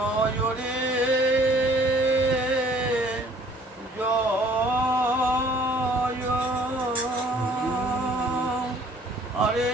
জয় রে জয় হরে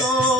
Oh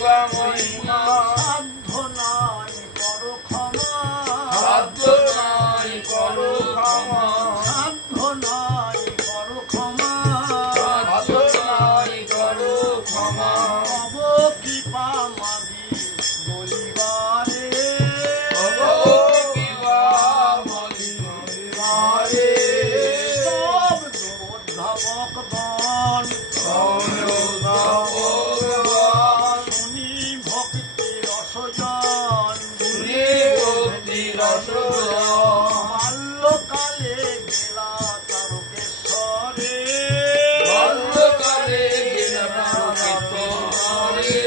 বা মহিমা সাধ্য নাই করো ক্ষমা সাধ্য নাই করো ক্ষমা সাধ্য নাই করো ক্ষমা সাধ্য নাই করো ক্ষমা তব কৃপা মাগি বলিবারে কিবা মহিমারে সব অধ্যাপকগণ ভগবান শুনি ভক্তি রসজন শুনি ভক্তি রসজন বাল্যকালে গেলা তারকেশ্বরে বাল্যকালে গেলাম তারকেশ্বরে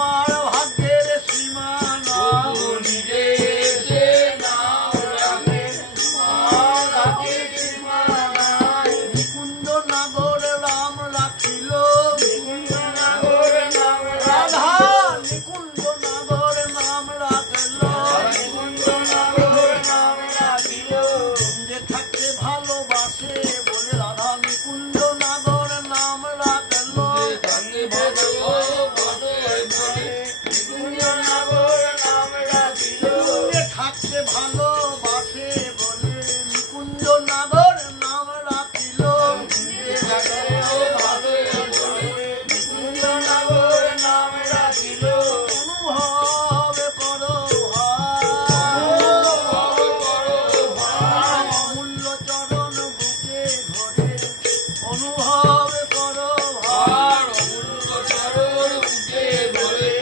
আমার ভাগ্যের সীমানা তবু নিজে এসে নাম রাখে আমার ভাগ্যের সীমানায়। নিকুঞ্জ নাগর রাম রাখিল নিকুঞ্জ নাগর নাম রাধা রাখিল নিকুঞ্জ নাগর নাম রাখল নিকুঞ্জ নাগর নাম রাখিল যে থাকতে ভালোবাসে বলে রাধা নিকুঞ্জ নাগর নাম রাখল তাকে ভালোবাসে বলে নিকুঞ্জ নাগর নাম রাখিল যে থাকতে ভালোবাসে বলে নিকুঞ্জ নাগর নাম রাখিল তাকে ভালোবাসে নিকুঞ্জ নাগর নাম রাখিল অনুভব করো অমূল্য চরণ বুকে ধরে অনুভব করো আর অমূল্য চরণ বুকে ধরে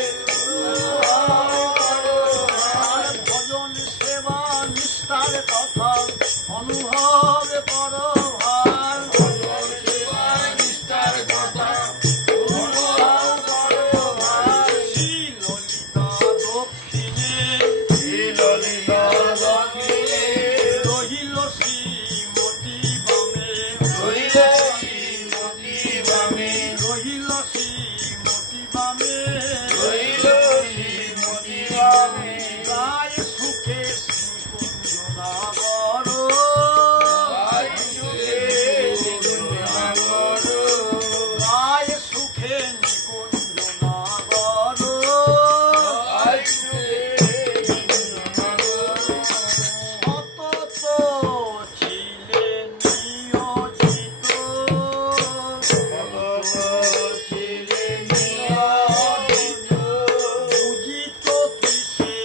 আর ভজন সেবা নিষ্ঠার কথা অনুভব করো ভার নিষ্ঠার কথা শ্রীললিতা দক্ষিণে ললিতা দক্ষিণে রহিল শ্রীমতী বামে রহিল শ্রীমতী বামে রহিল শ্রীমতী বামে রহিল শ্রীমতী বামে গায়ে সুখে শ্রীকুঞ্জ নাগর গায়ে সুখে নিকুঞ্জ নাগর সতত ছিলেন নিয়োজিত বুঝিত কিসে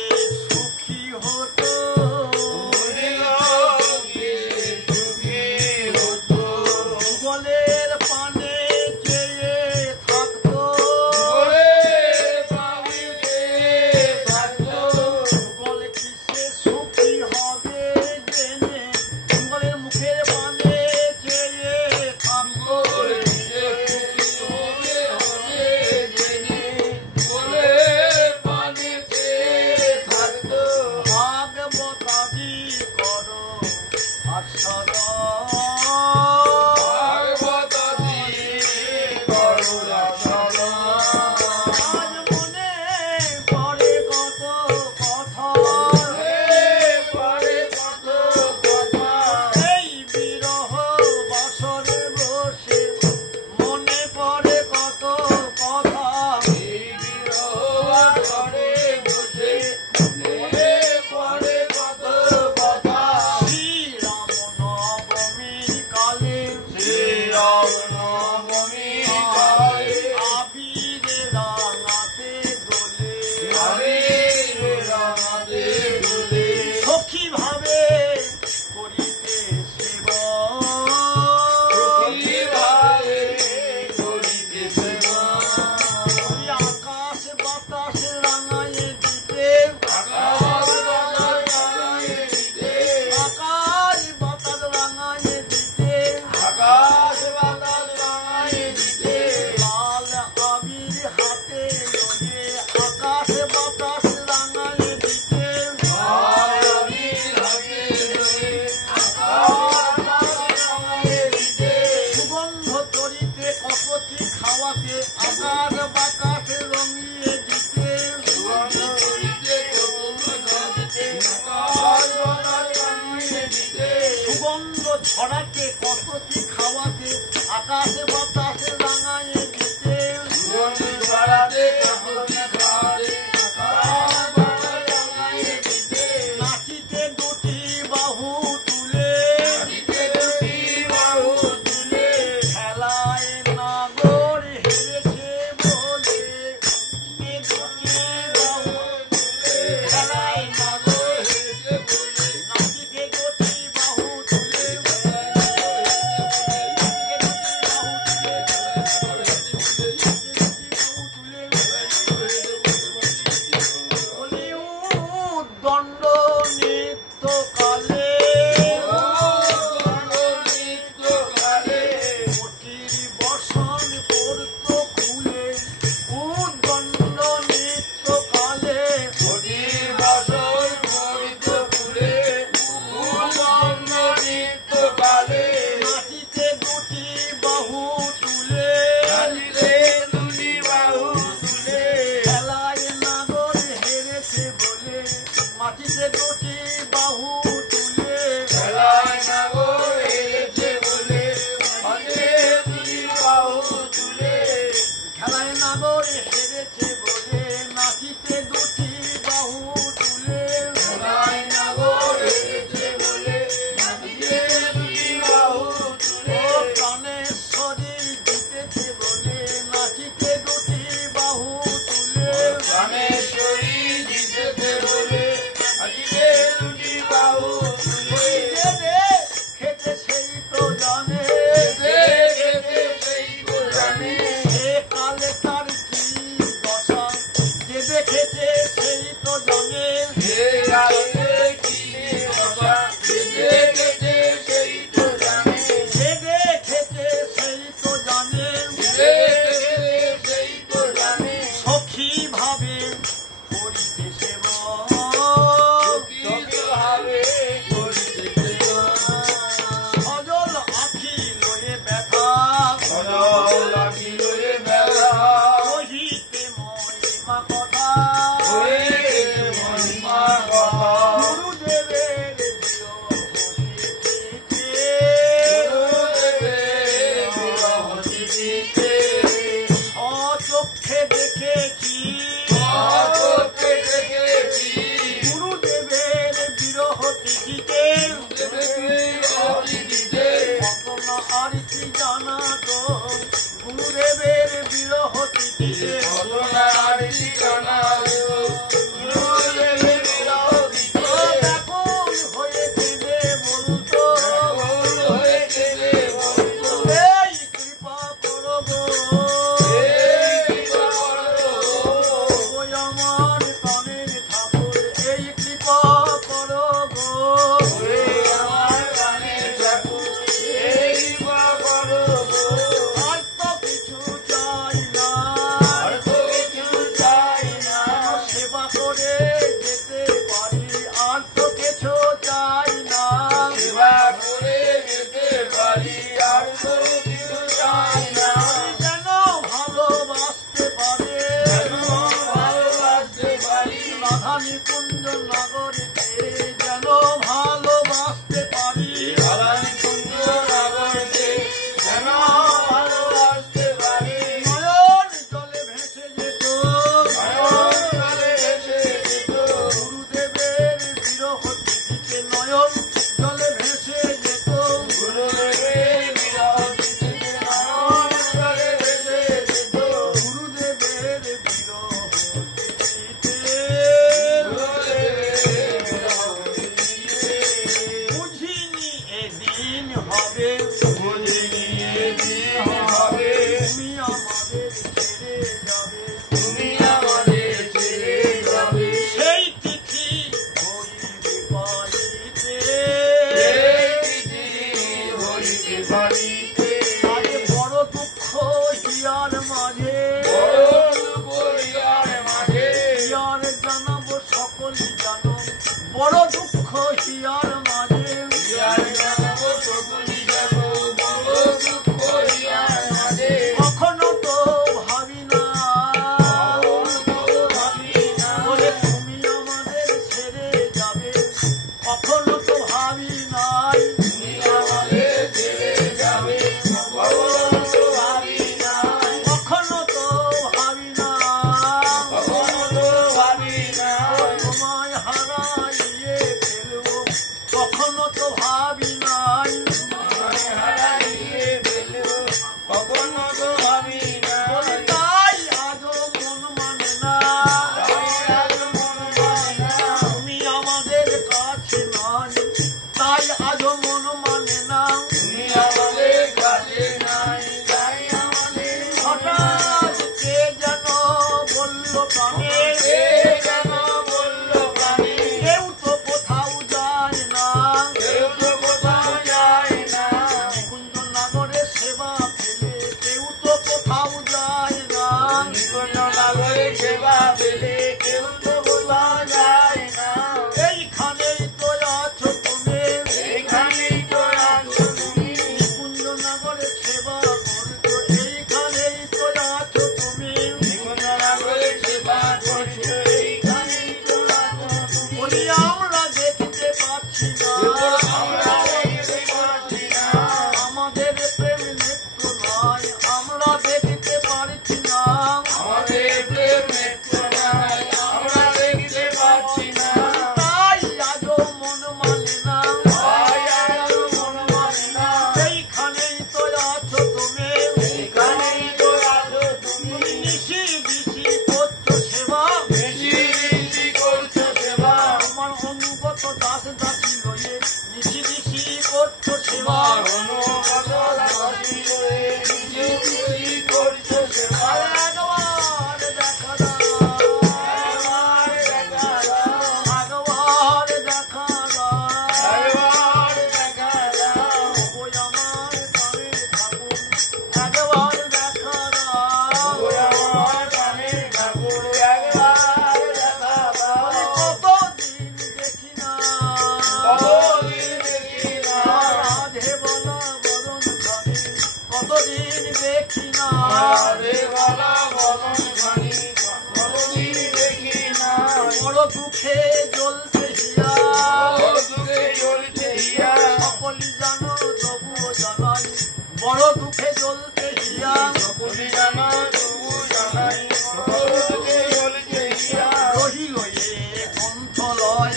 সুখী হতো যুগলের পানে চেয়ে থাকতো যুগলে কিসে সুখী হবে জেনে যুগলের মুখের পানে চেয়ে থাকতো ভাগবতাদি করো আচ্ছাদন আজ মনে পড়ে কত কথা এই বিরহ বাসরে বসে মনে পড়ে কত কথা শ্রীরাম নবমী কালে আবিরে রাঙাতে দোলে সখী ভাবে করিতে সেবা আকাশ বাতাস রাঙায়ে দিতে আকাশ বাতাস রাঙায়ে দিতে লাল আবির হাতে লয়ে আকাশ বাতাস রাঙায়ে দিতে সুগন্ধ তরিতে কপতি খাওয়াতে আকাশ বাতাস রঙিয়ে দিতে সুগন্ধ ছড়াতে কপতি খাওয়াতে আকাশ বাতাস রাঙায়ে দিতে নাচিতে দুটি বাহু তুলে খেলায় নাগর হেরেছে বলে এ দুটি বাহু খেলায় নাগর নাচিতে দুটি বাহু তুলে নাচিতে দুটি বাহু দেখেছে সেই তো জানে, যে আলোতে কিনে বসা, যে দেখেছে সেই তো জানে, যে দেখেছে সেই তো জানে, যে দেখেছে সেই তো জানে, সখী ভাবে করিতে সেবা, সখীভাবে করিতে সেবা। সজল আখি লয়ে ব্যথা, সজল আখি লয়ে বেলা, কহিতে মহিমা কথা, কহিতে মহিমা কথা, গুরুদেবের বিরহটিতে, গুরুদেবের বিরহটিতে, স্বচক্ষে দেখেছি, স্বচক্ষে দেখেছি, গুরুদেবের বিরহটিতে, বিরহটিতে, কত না আর কি জানা তো, গুরুদেবের বিরহটিতে, ঘটনা ঠিকানা গুরুদেবের বিরহটিতে, ব্যাকুল হয়েছে রে বলতো, ভুল হয়েছে রে বন্ধু, এই কৃপা করো গো, এই কৃপা করো, ওই আমার প্রাণের ঠাকুর, এই কৃপা করো গো, ওরে আমার প্রাণের ঠাকুর, এই কৃপা করো গো। আর তো কিছু চাই না, আর তো কিছু চাই না, সেবা করে যেতে পারি, আর তো কিছু চাই না, সেবা করে যেতে পারি, আর তো কিছু চাই না, যেন ভালোবাসতে পারে, যেন ভালোবাসতে পারি, রাধা নিকুঞ্জ নগরীতে যেন ভালোবাসতে পারি, রাধানিকুঞ্জ নগরীতে যেন ভালোবাসতে পারি, নয়ন জলে ভেসে যেত, নয়ন জলে ভেসে যেত, গুরুদেবের বিরহটিতে নয়ন জলে ভেসে যেত, গুরুদেবের বিরহটিতে নয়ন জলে ভেসে যেত, গুরুদেবের বিরহটিতে গুরুদেবের বিরহটিতে, বুঝিনি এদিন হবে, বুঝিনি এদিন হবে, তুমি আমাদের ছেড়ে যাবে, তুমি আমাদের ছেড়ে যাবে, সেই তিথি হইবে পাইতে, এই তিথি হইতে পারিতে, আরে বড় দুঃখ হিয়ার মাঝে, বড় দুঃখ ইহার মাঝে, হিয়ার জানাবো সকলই জানো, বড় দুঃখ হিয়ার মাঝে, ইহার জানাবো সকলি জানো, বড় দুঃখ ইহার মাঝে, কখনো তো ভাবি না, কখনো ভাবি না, বলে তুমি আমাদের ছেড়ে যাবে, কখনো তো ভাবি নাই, তুমি আমাদের ছেড়ে যাবে, কখনো ভাবি না, কখনো তো ভাবি না, কখনো ভাবি না, তোমায় হারাইয়ে ফেলবো, কখনো তো ভাবি নাই, তোমায় হারাইয়ে ফেলবো, কখনো তো ভাবি না, বলে তাই আজও মন মানে না, তাই আজ মন মানে না, তুমি আমাদের কাছে নাই, তাই আজও মন মানে না, তুমি আমাদের কাছে নাই, তাই আমাদের হঠাৎ কে যেন বলল প্রাণে, কে যেন বলল প্রাণে, কেউ তো কোথাও যায় না, কেউ তো কোথাও যায় না, কুঞ্জ নগরে সেবা পেলে কেউ তো কোথাও যায় না, নিকুঞ্জ নগরে সেবা পেলে কেউ তো কোথাও যায় না, এইখানেই তো আছো তুমি, এইখানেই তো আছো তুমি, নিকুঞ্জ নগরে সেবা করছো, এইখানেই তো আছো তুমি, নিকুঞ্জ নগরে সেবা দুঃখে জ্বলছে হিয়া সকলি জানো তবুও জানাই বড় দুঃখে জ্বলছে হিয়া রহিল এ গ্রন্থলয়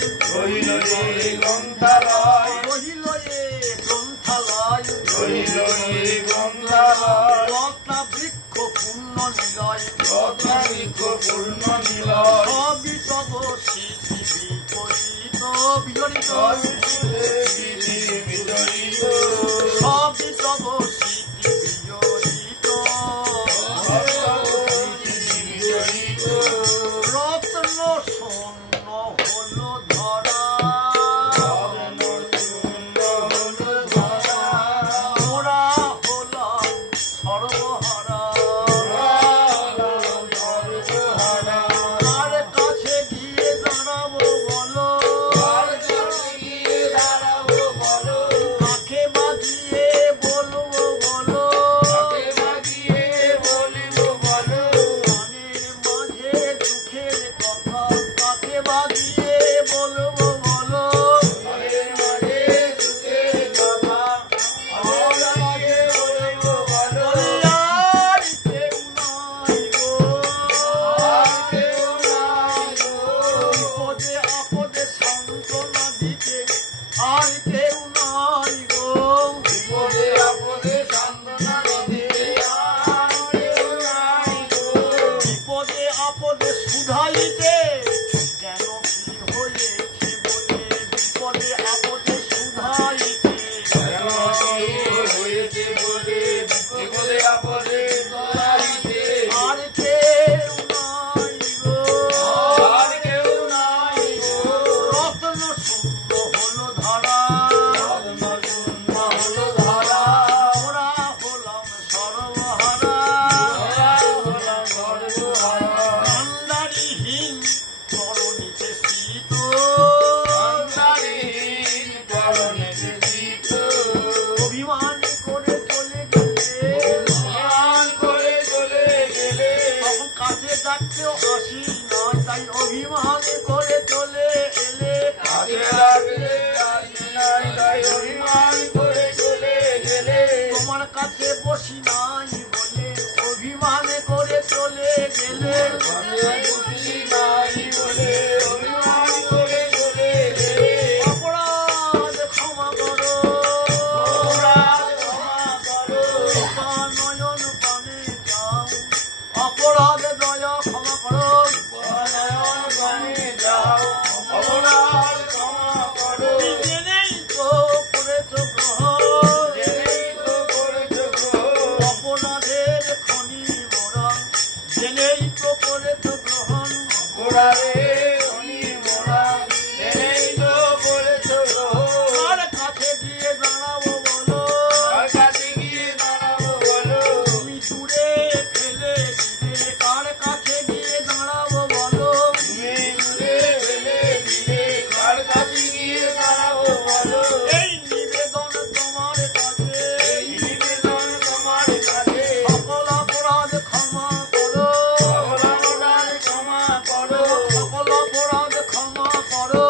রত্না বৃক্ষ পূর্ণ নিলয় সবই তব স্মৃতি বিপরীত বিজড়িত সবই তব স্মৃতি বিজড়িত রত্ন শূন্য হল ধরা মোরা হলাম সর্বহারা কার কাছে গিয়ে দাঁড়াবো বলো কাকে বাজিয়ে বলবো বলো মনের মাঝে দুঃখের কথা কাকে বাজিয়ে বলবো বলো আর কেউ নাই গো বিপদে আপদে সান্ত্বনা দিতে আর কেউ নাই গো বিপদে আপদে শুধাইতে কেন কি হয়েছে বলে বিপদে আপদে শুধাইতে আর কেউ নাই গো রত্ন শূন্য হলো ধারা ওরা হলাম সর্বহারা কান্ডারিহীন করণীতে স্থিত অভিমান করে চলে গেলে তখন কাছে ডাকতেও আসি নয় তাই অভিমান করে চলে এলে তোমার কাছে বসি নাই বলে অভিমান করে চলে গেলে অপরাধ ক্ষমা করো নয়ন পানে যাও অপরাধ দয়া ক্ষমা করো জেনেই তো করেছো গ্রহণ অপরাধের খনি মোরা জেনেই তো করেছো গ্রহণ কার কাছে গিয়ে দাঁড়াবো বলো তুমি দূরে ফেলে দিলে কার কাছে গিয়ে দাঁড়াবো বলো এই নিবেদন তোমার কাছে সকল অপরাধ ক্ষমা করো সকল অপরাধ ক্ষমা করো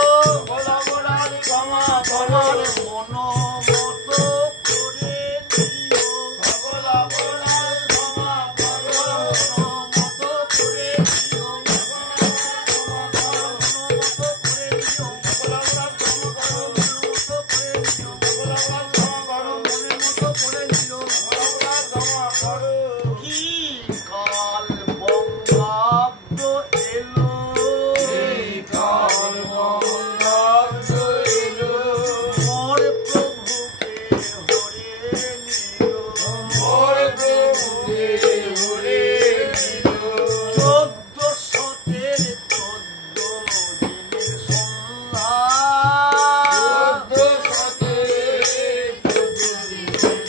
তোমার মন মতো করে নিও মন মতো করে নিও কি কাল বঙ্গাব্দ এলো মোর প্রভুকে হরে নিল 1414 দিনের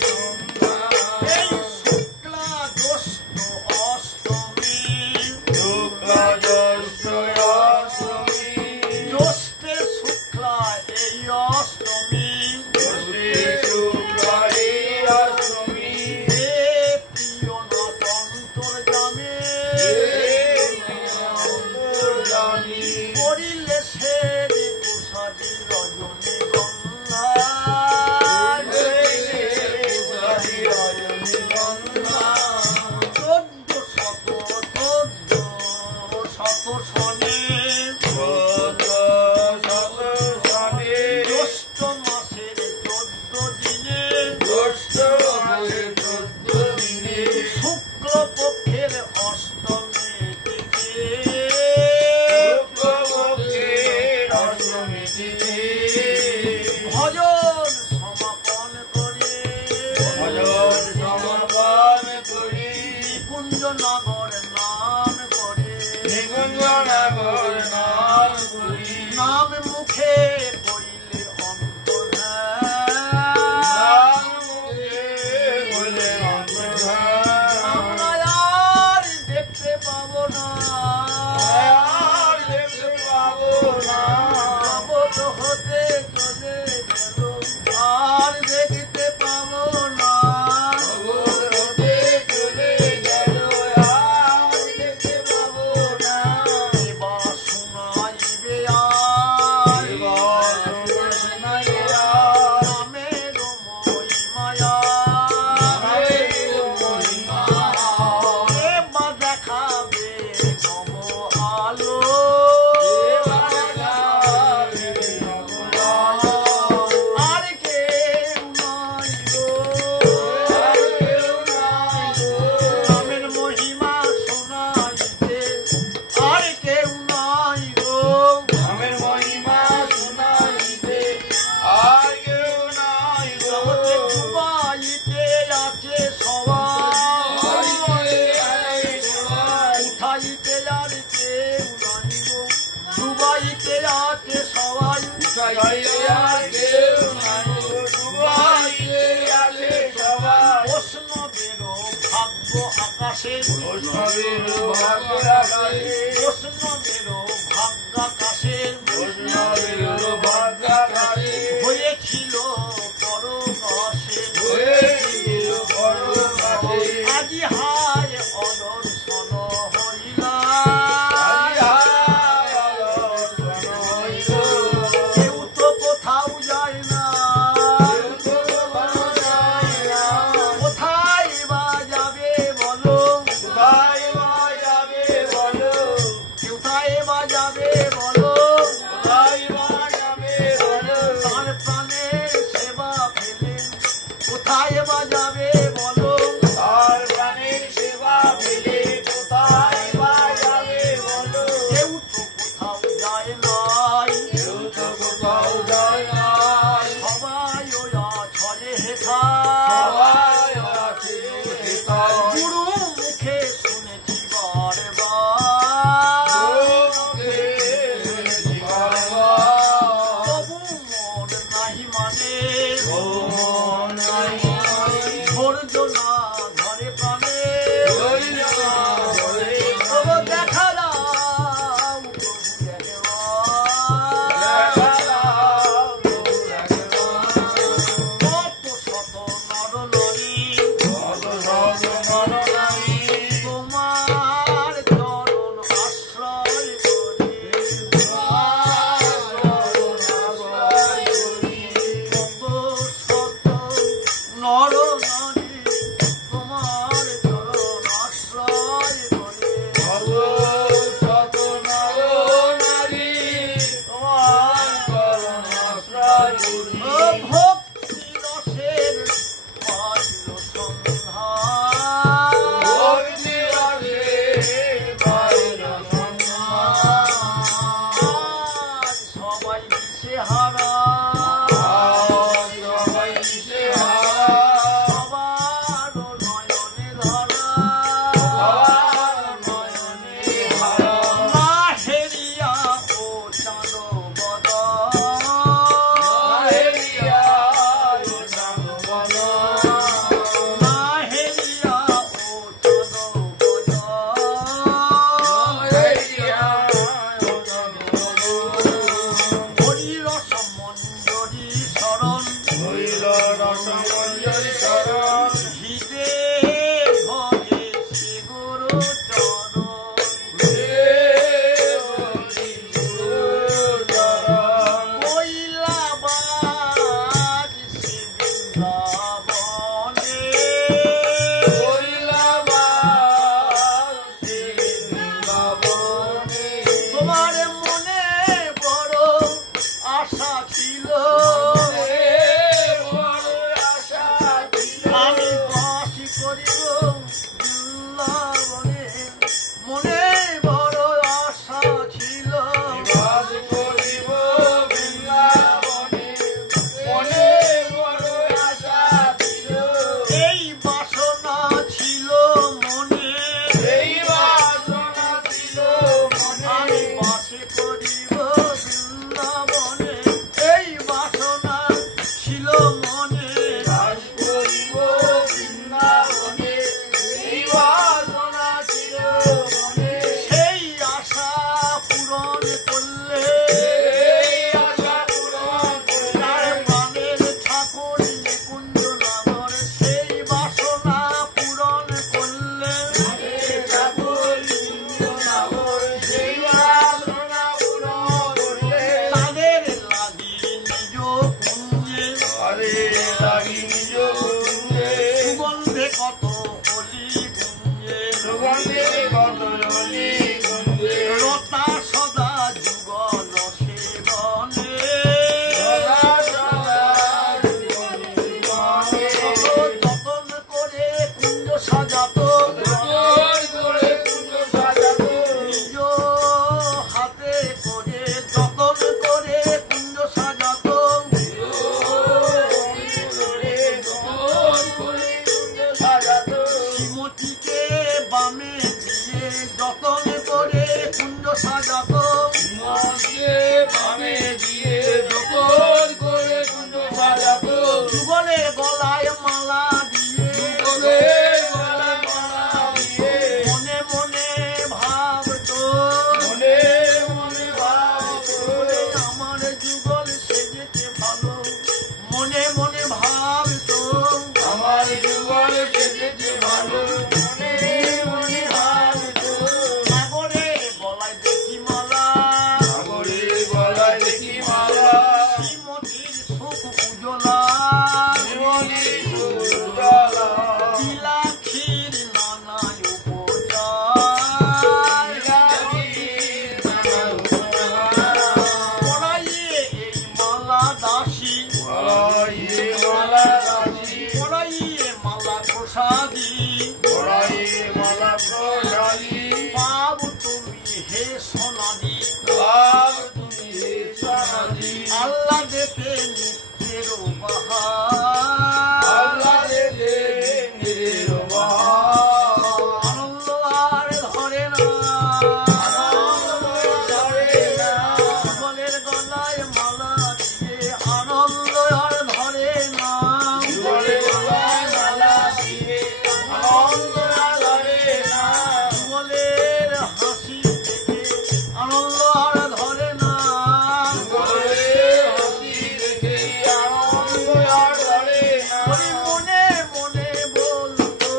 সন্ধ্যা এই শুক্লা জ্যৈষ্ঠ অষ্টমী জ্যৈষ্ঠের শুক্লা এই অষ্টমী হে প্রিয়নাথ অন্তর্যামী করিল সনে জ্যৈষ্ঠ মাসের 14 দিনে শুক্ল পক্ষের অষ্টমী ভজন সমাপন করে নিকুঞ্জ নগর নাম করে নাম মুখে কইলে আমরা আর দেখতে পাবো না জগৎ হতে চলে গেল আর দেখতে পাবো না এবার শোনাইবে আর নামের মহিমায়া এবার দেখাবে নব আলো আর কেউ নাই গো নামের মহিমা শোনাইতে আর কেউ নাই গো জগতে ডুবাইতে আছে সবাই উঠাইতে আর কেউ নাই গো ডুবাইতে আছে সবাই বৈষ্ণবেরও ভাগ্য আকাশে বৈষ্ণবেরও ভাগ্য আকাশে হয়েছিল বড় কষে আজি হায় অদর্শন হইলা কেউ তো কোথাও যায় না কোথায় বা যাবে বলো কোথায় বা যাবে বলো তার প্রাণের সেবা ফেলে কোথায় বা যাবে বলো কেউ তো কোথাও যায় নাই সবাই ওরা ছলে হেথা গুরু মুখে শুনেছি বারবার তোমার মনে বড় আশা ছিল আমি বাস করিব বৃন্দাবনে মনে বড় আশা ছিল এই বাসনা ছিল মনে আমি বাস করিব বৃন্দাবনে এই বাসনা ছিল মনে সেই আশা পূরণ করলে তার প্রাণের ঠাকুর নিকুঞ্জ নগর সেই বাসনা পূরণ করলে তাদের লাগি নিজ কুঞ্জে সুগন্ধে কত হলি গুঞ্জে রতা সদা যুগল সেবনে যতন করে কুঞ্জ সাজাত নিজ হাতে করে যতন করে কুঞ্জ সাজাত শ্রীমতীকে বামে দিয়ে যতন করে কুঞ্জ সাজাত যুগলের গলায় মালা দিয়ে মনে মনে ভাবত আমার যুগল সেজেছে ভালো মনে মনে ভাবত সাগরের গলায় দেখি মালা শ্রীমতীর সুখ উজলা বিলাক্ষীর নানা পড়াইয়ে এই মালা দাসী পড়াইয়ে মালা প্রসাদী পাব তুমি হে সোনাদি আল্লাহ দেতে নিত্যের বাহার আনন্দ আর ধরে না যুগলের গলায় মালা দিয়ে আনন্দ আর ধরে না যুগলের হাসি দেখে আনন্দ আর ধরে না ওই মনে মনে বলতো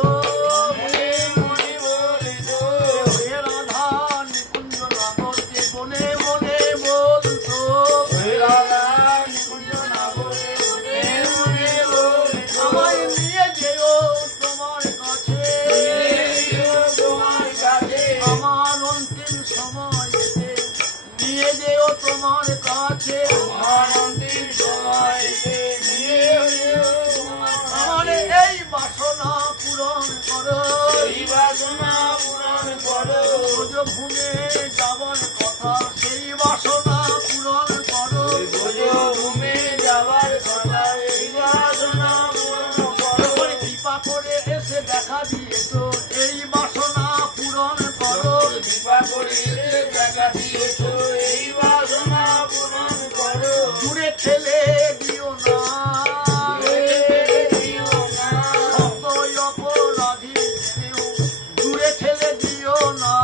হে রাধা নিকুঞ্জ নগরকে মনে মনে বলতো আমায় নিয়ে যেও তোমার কাছে আমার অন্তিম সময় নিয়ে যেও তোমার কাছে আমার এই বাসনা পূরণ করো ভূমে যাবার কথা সেই বাসনা পূরণ করো কৃপা করে এসে দেখা দিয়েছ এই বাসনা পূরণ করো দূরে ঠেলে দিও না অপরাধী দূরে ঠেলে দিও না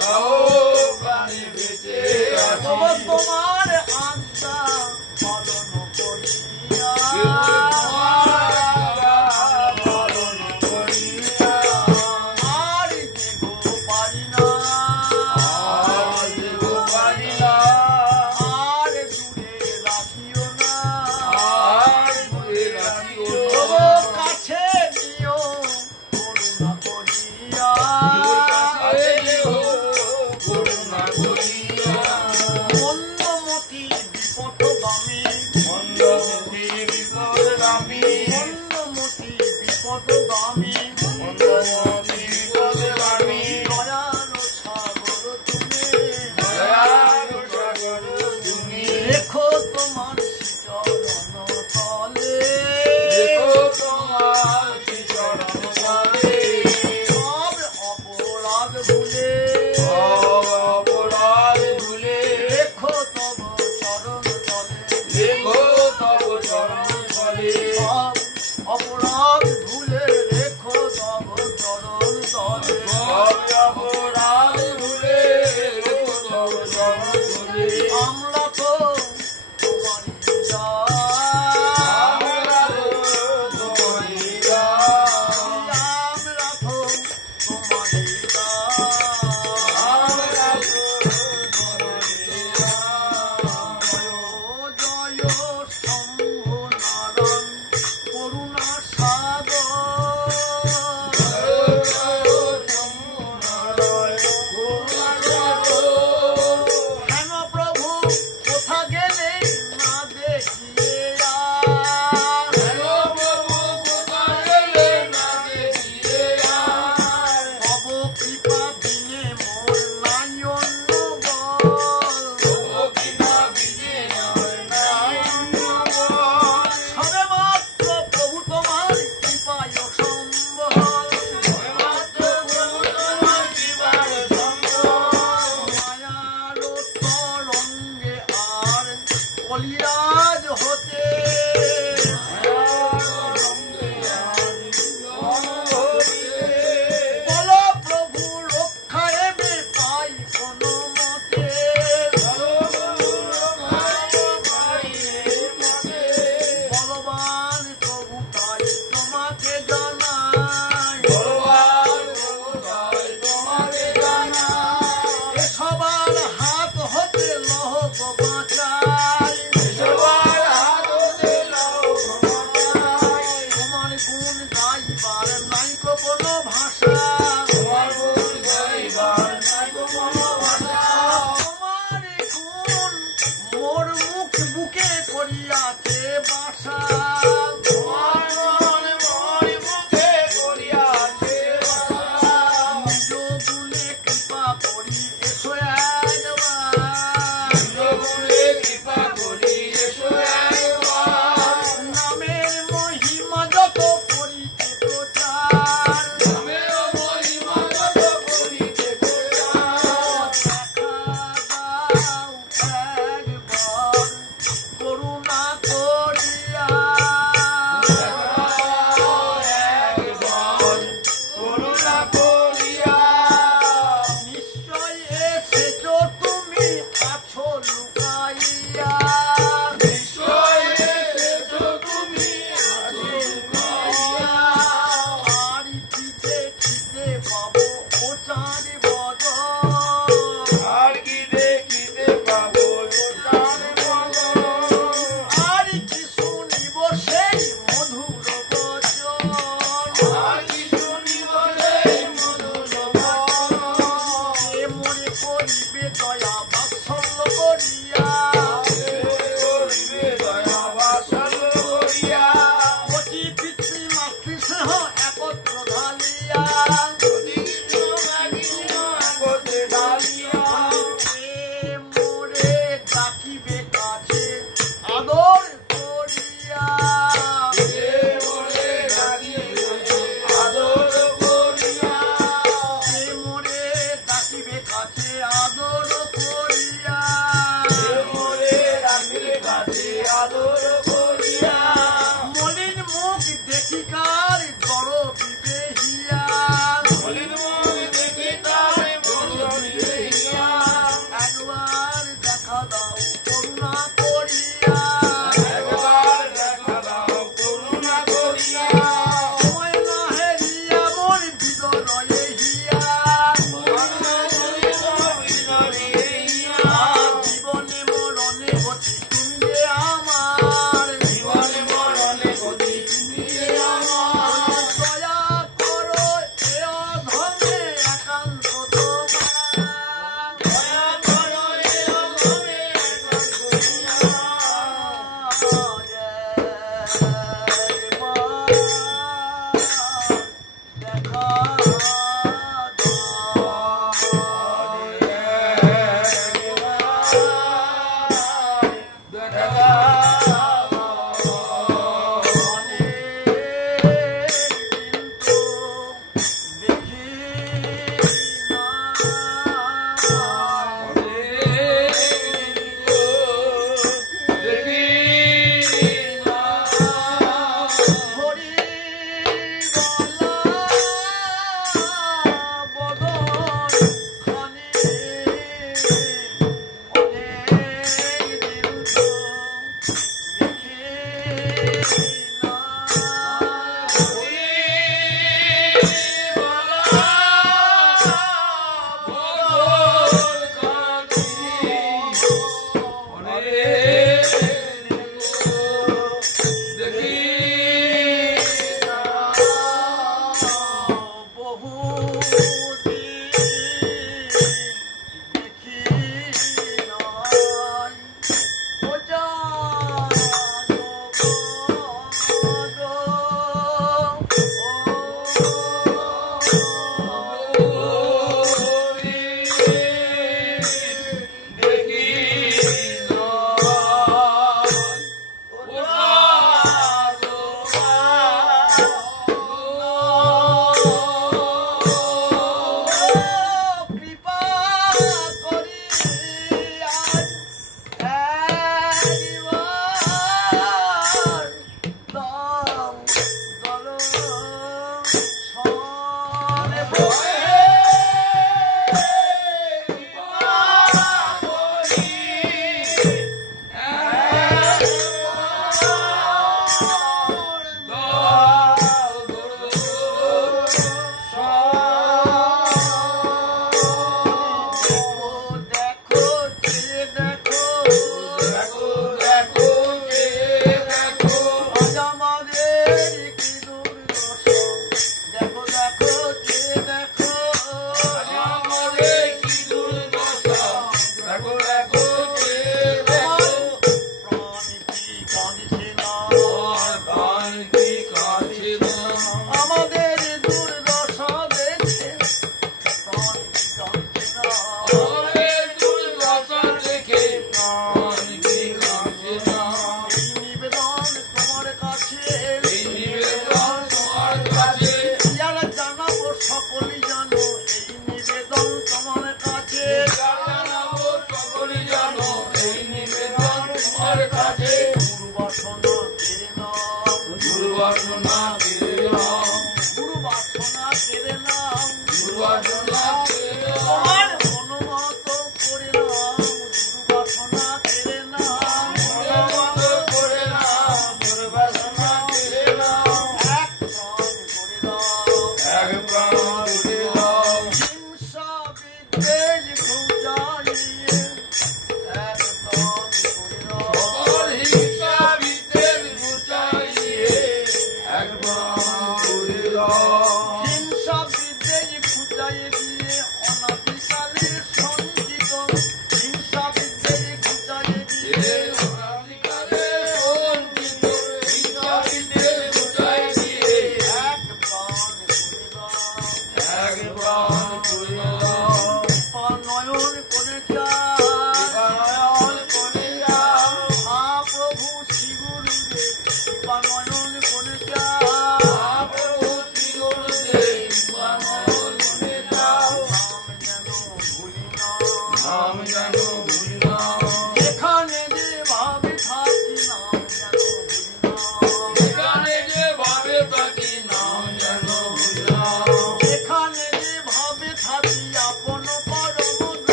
তাও প্রাণে বেঁচে আছি। তোমার আজ্ঞা পালন করিয়া পালন করিয়া আর দেব পারি না, আর দেব পারি না, আর দূরে রাখিও না, আর দূরে রাখিও না। তবু কাছে নিও করুণা করিয়া কাছে নিও করুণা করিয়া। মন্দমতি বিপদগামী, মন্দমতি বিপদগামী, মন্দমতি বিপদগামী, মন্দমতি বিপদগামী, দয়ার সাগর তুমি, দয়ার সাগর তুমি। রেখো তোমার চরণ তলে, দেখো তোমার চরণ তলে, সব অপরাধ ভুলে, সব অপরাধ ভুলে, রেখো তব চরণ তলে, দেখো তব চরণ তলে, সব অপরাধ ভুলে রেখো তব চরণ তলে। সব অপরাধ ভুলে, দেখো তব চরণ তলে। আমরা তো তোমারই দাস, আমরা তোমারই দাস, আমরা তো তোমারই দাস। আমরা তোমারই দাস। জয় শম্ভু নারায়ণ করুণা সাগর, হেন প্রভু কোথা গেলে না দেখিয়ে আর, তব কৃপা বিনে মোর নাই অন্য বল, সবে মাত্র প্রভু তোমার কৃপায় সম্বল, মায়ার তরঙ্গে আর কলিরাজ হতে, বল প্রভু রক্ষা এবে পাই কোন মতে, বলবান প্রভু তাই তোমাকে জানাই, এ সবার হাত হতে লহ বাঁচাই, তোমার গুণ গাইবার নাই কোনো ভাষা, তোমার গুণ মোর মুখ বুকে করিয়াছে বাসা, নিজ গুণে কৃপা করি এসো একবার, নামের মহিমা যত করিতে প্রচার, দেখা দাও একবার করুণা করিয়া, নিশ্চয় এসেছো তুমি আছো লুকাইয়া, আর কি দেখিতে পাবো ও চাঁদ বদন, আর কি দেখিতে পাবো তার বদন, আর কি শুনিব সেই মধুর বচন, আর কি শুনিব সেই মধুর বচন। এ মনে করিবে দয়া বাৎসল্য করিয়া, করিবে দয়া বাৎসল্য করিয়া, অতি পিতৃ মাতৃ স্নেহ একত্র ঢালিয়া, যদি কৃষ্ণ লাগিল আগতে ডালিয়া, এ মোরে ডাকিবে কাছে আদর করিয়া, এ মোরে ডাকিবে আদর করিয়া, এ মোরে ডাকিবে কাছে আদর করিয়া।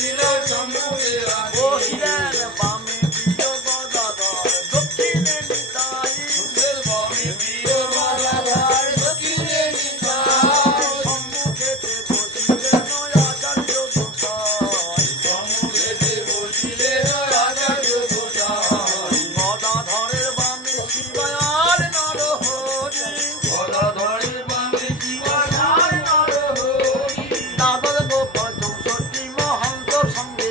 দিল সম্মুখে আসি কহিলেন বামে প্রিয় গদাধর দক্ষিণে নিতাই বুদ্ধের বামে প্রিয় গদাধর দক্ষিণে নিতাই সম্মুখেতে বসিলেন আচার্য গোসাই সম্মুখেতে বসিলেন আচার্য গোসাই গদাধরের বামে শিবায়ার নরহরি গদাধরের বামে শিবায়ার নরহরি দ্বাদশ গোপ 64 মহন্ত সঙ্গে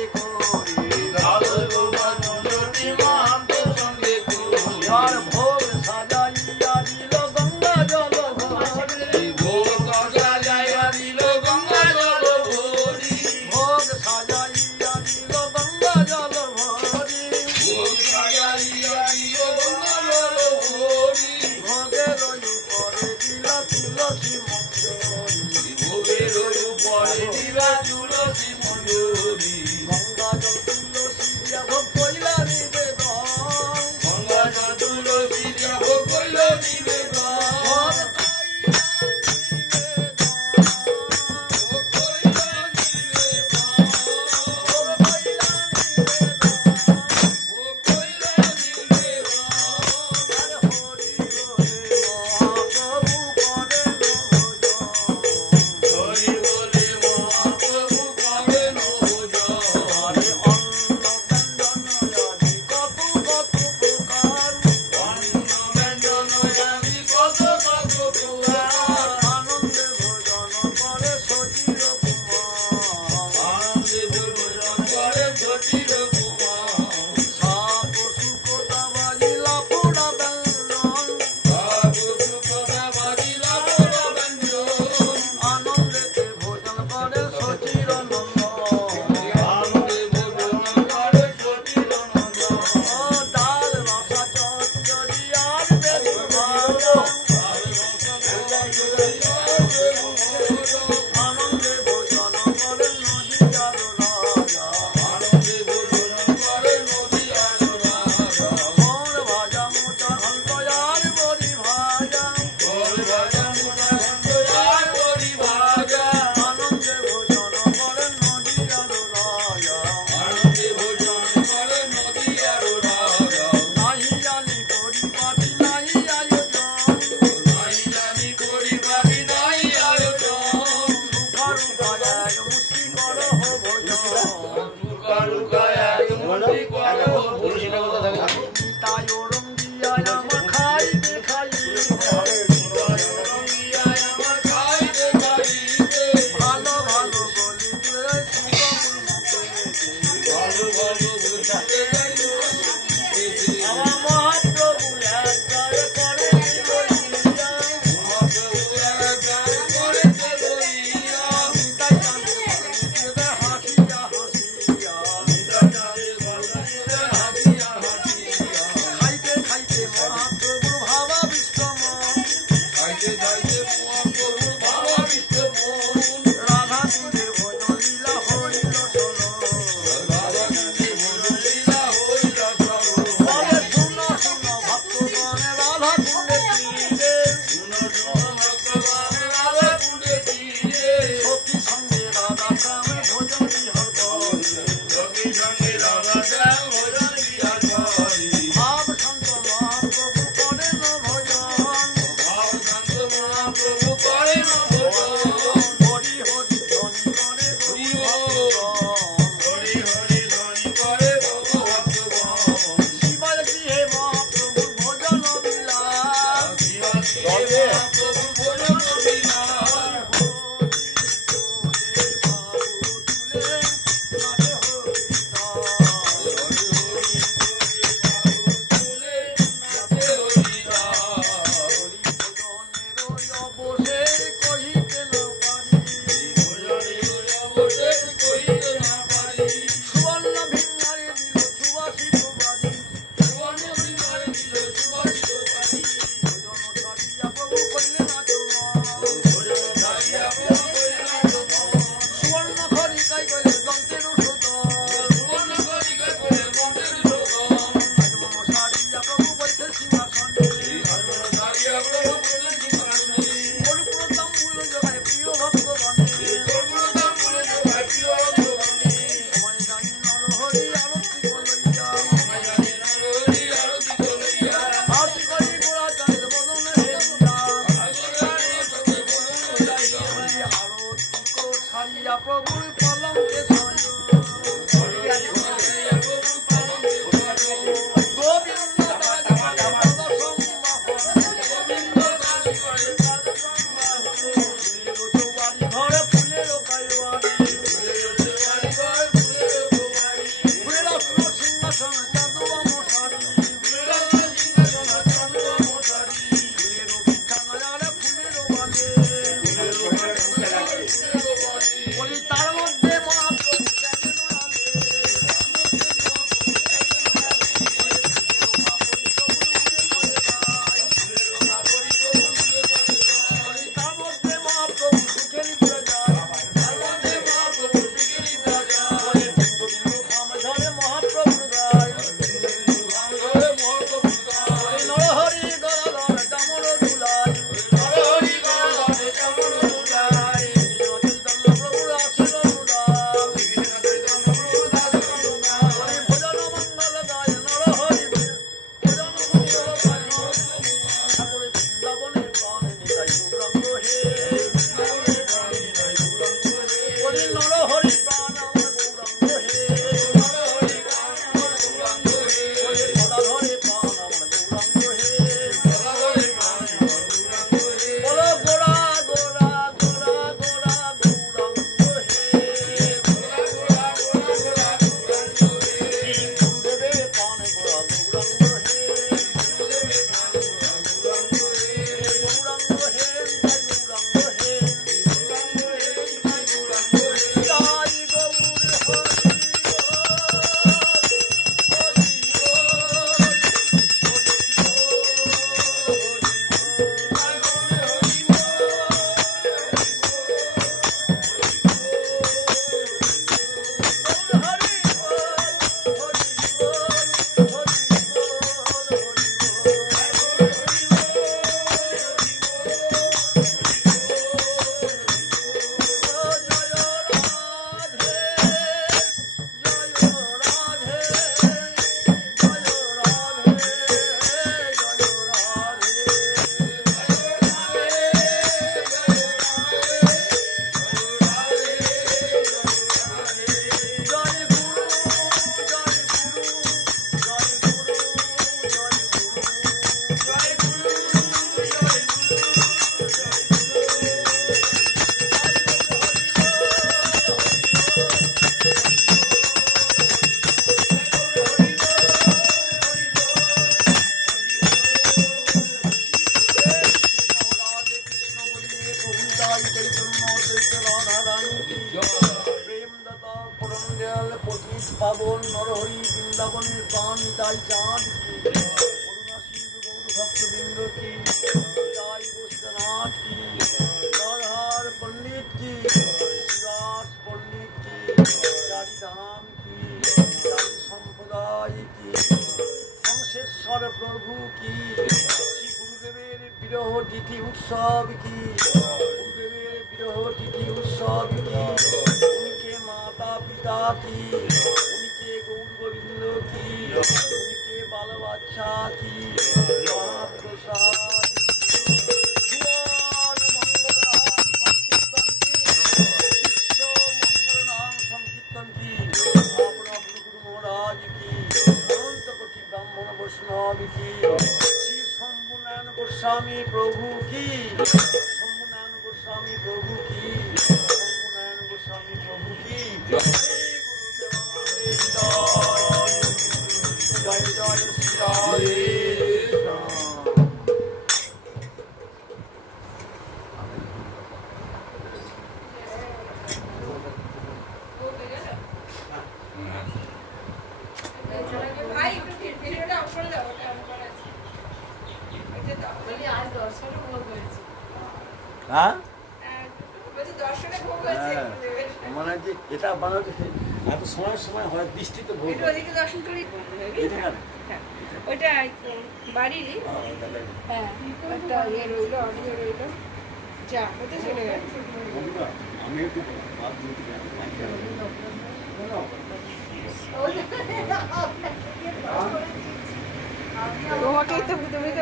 নরহরি প্রাণ আমার গৌরাঙ্গ হে নরহরি প্রাণ আমার গৌরাঙ্গ হে গদাধরে প্রাণ আমার গৌরাঙ্গ হে গদাধরে প্রাণ আমার গৌরাঙ্গ হে বলো গোড়া গোড়া গোড়া গোড়া গৌরাঙ্গ হে গোড়া গোড়া গোড়া গোড়া গৌরাঙ্গ হে গুরুদেবে প্রাণ গোড়া গৌরাঙ্গ হে গুরুদেবে প্রাণ গোড়া গৌরাঙ্গ হে গৌরাঙ্গ হে জয় গৌরাঙ্গ হে গৌরাঙ্গ হে জয় গৌরাঙ্গ হে জয় গৌর পাবন নরহরি বৃন্দাবনের প্রাণ তাই চাঁদ কি করুণা সিন্ধু গৌর ভক্তবৃন্দ কি জয় বৈদ্যনাথ কি রাধার পণ্ডিত কি শিবাস পণ্ডিত কি চারিধাম কি চারি সম্প্রদায় কি শংসেশ্বর প্রভু কি শ্রী গুরুদেবের বিরহ তিথি উৎসব কি গুরুদেবের বিরহ তিথি উৎসব কি উনিকে মাতা পিতা কি উনিকে গৌর গোবিন্দ কি উনিকে বাল বাচ্চা কি মহাপ্রসাদ সংকীর্তন কি গুরু মহারাজ কি অনন্ত কোটি ব্রাহ্মণ বৈষ্ণব কি শ্রী শম্ভুনারায়ণ গোস্বামী প্রভু কি শম্ভুনারায়ণ গোস্বামী প্রভু কি শম্ভুনারায়ণ গোস্বামী প্রভু কি জয় জয় শ্রী হ্যাঁ মানে যে এটা বানাতে এত সময় হয় বৃষ্টিতে ভোগ দর্শন করি ওইটা বাড়িরই হ্যাঁ একটা ইয়ে রইলো অডিও রইলো যা ওটা চলে গেছে আমি একটু তোমাকেই তো তুমি তো